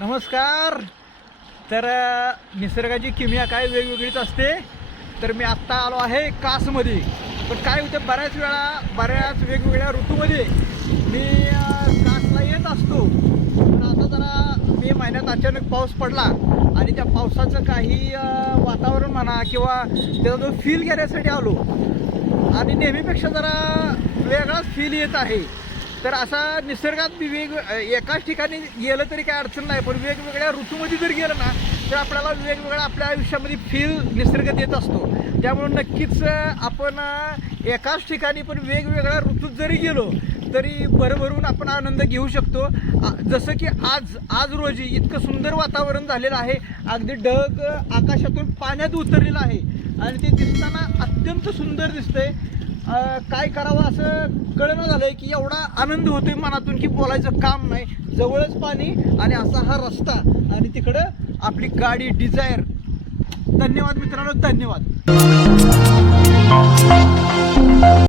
नमस्कार. तर निसर्गाची किमया काय वेगवेगळीच असते. तर मी आत्ता आलो आहे कासमध्ये. पण काय होतं, बऱ्याच वेगवेगळ्या ऋतूमध्ये मी कासला येत असतो. पण आता जरा मे महिन्यात अचानक पाऊस पडला आणि त्या पावसाचं काही वातावरण म्हणा किंवा त्याचा जो फील घेण्यासाठी आलो आणि नेहमीपेक्षा जरा वेगळाच फील येत आहे. तर असा निसर्गात मी एकाच ठिकाणी गेलं तरी काय अडचण नाही, पण वेगवेगळ्या ऋतूमध्ये जर गेलं ना तर आपल्याला वेगवेगळ्या आपल्या आयुष्यामध्ये फील निसर्ग देत असतो. त्यामुळे नक्कीच आपण एकाच ठिकाणी पण वेगवेगळ्या ऋतूत जरी गेलो तरी भरभरून आपण आनंद घेऊ शकतो. जसं की आज रोजी इतकं सुंदर वातावरण झालेलं आहे. अगदी ढग आकाशातून पाण्यात उतरलेलं आहे आणि ते दिसताना अत्यंत सुंदर दिसतंय. काय करावं असं कळणं झालंय की एवढा आनंद होतोय मनातून की बोलायचं काम नाही. जवळच पाणी आणि असा हा रस्ता आणि तिकडं आपली गाडी डिझायर. धन्यवाद मित्रांनो, धन्यवाद.